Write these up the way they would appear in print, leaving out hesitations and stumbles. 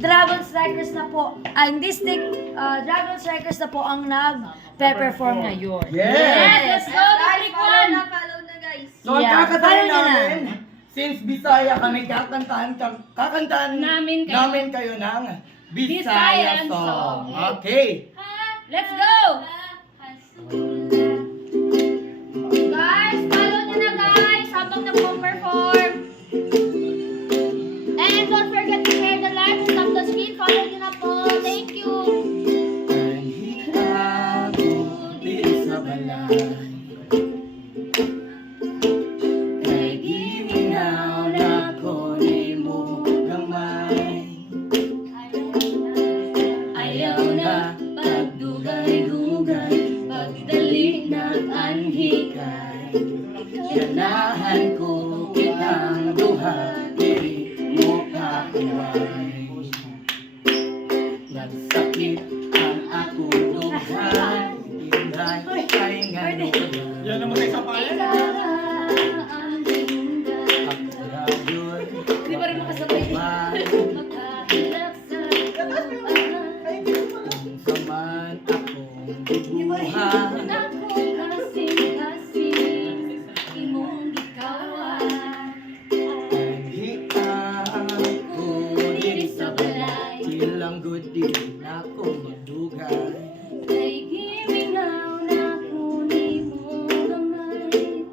Dragon Strikers na po, hindi stick, Dragon Strikers na po ang nag-perform ngayon. Yes! Let's go to Guys, trick follow one! na, follow na guys. So, ang Yeah. kakatayin Follow nyo na. namin, since Bisaya kami, kakantahan Namin kayo. kayo ng Bisayan Bisaya song. song. Okay. Let's go! Guys, follow nyo na guys habang nag-perform. And don't forget to share the live and tap the screen. Follow nyo na po. Thank you. Anhi ako di sa balay, kay giminaw na ko ni mo gamay. Ayaw na pagdugay-dugay, pagdali ng anhikay. Ganahan ko kitang duha, diri mo kakuway. Nagsakit ang akong duhan, hinday ay ngayon. Yan naman sa payan. Ang dinunday, Ang radyo'y Hindi pa rin makasabay. makahilap sa lupahan. kung saman akong dibuhan. Ako kasing-kasing imong gikawan. Anhi ako diri sa balay, ilang good din ako magdugay. Kay gimingaw na kunin mo gamay.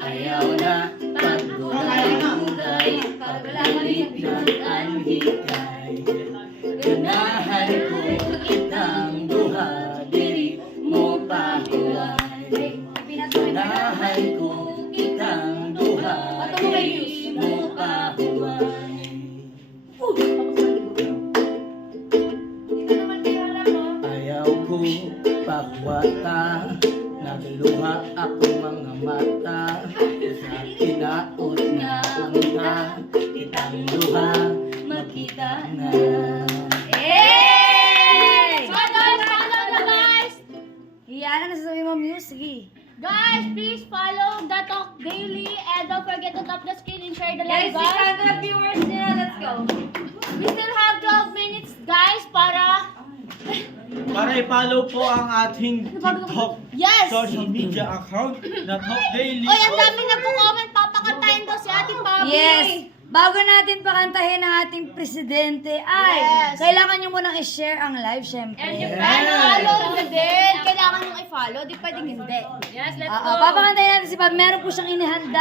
Ayaw na pagdugay-dugay, paglalit ng anhikay. Ganahan ko kitang duha, diri mo pahuway. Ganahan ko kitang duha, diri mo pahuway. Ayaw ko pagwata, nagluha ako mga mata. Sa kinaot na unta, kitang duha, makita na. Hey! So guys, follow na guys. Iyan na sasabi mo, Muse. Sige. Guys, please follow The Talk Daily and don't forget to tap the screen and share the Guys, live, guys. 600 viewers nila. Let's go. We still have 12 minutes, guys, para... Para i-follow po ang ating TikTok Yes! social media account na Talk Daily. Oy, ang dami na po comment. Papakantayin daw si ating Bobby. Yes! Bago natin pakantahin ang ating presidente, ay, Yes. kailangan nyo munang i-share ang live, syempre. And yung follow nyo din. Kailangan nyo i-follow. Di pwedeng hindi. Yes, let's Papakantahin natin si Bob. Meron po siyang inihanda